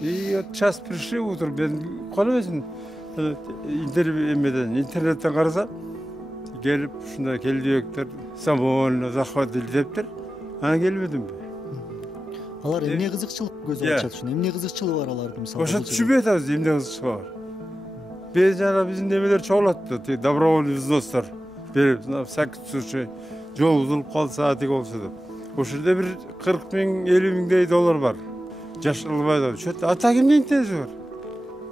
И вот сейчас пришли утром, ben koyamazsın internetten karasa gelip şunda keldiöktер, самон, захват edipler. Ana gelmedim ben. Алар эмне кызыкчылык көзү ачат ушуну? Эмне кызыкчылыгы бар алардын мисалы? Ошо түшүбөйт азыр эмне кызыкчылыгы бар. Биз жана биздин немелер чогулатты, добровольный взностор берип, 8 сутчу жол бузулуп калса, атиги болсо деп. Ошол жерде бир 40 миң, 50 миңдей доллар бар. Жашырылбайт. Ошо ата кимдин интереси бар?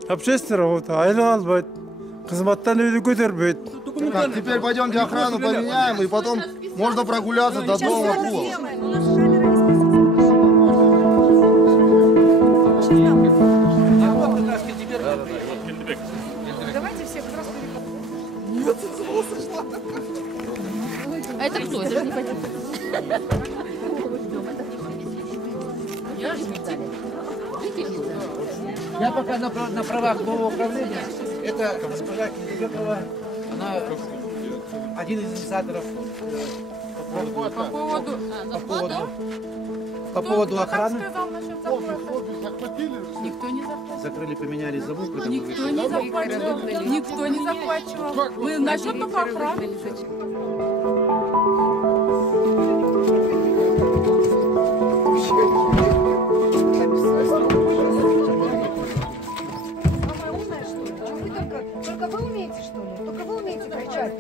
Общественный работа, айлык албайт, кызматтан өйдө көтөрбөйт. Теперь пойдемте охрану поменяем, и потом можно прогуляться до дома. Давайте всех просто. Нет, сошла. А это кто? Это же не пойдет. Я пока на правах нового управления. Это госпожа Кириенкова, она один из инициаторов по поводу охраны. Никто не захватывал. Закрыли, поменяли замок. Никто не захватывал. Никто не захватывал. Мы насчет только охраны. Только вы умеете, что ли? Только вы умеете кричать?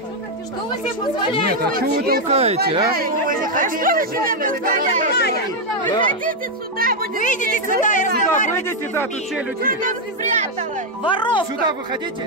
Что вы себе позволяете? Нет, а что вы толкаете, а? Что вы себе позволяете? Вы хотите сюда, выйдите сюда и разговаривайте. Выйдите, да, тут все люди. Воров! Сюда выходите.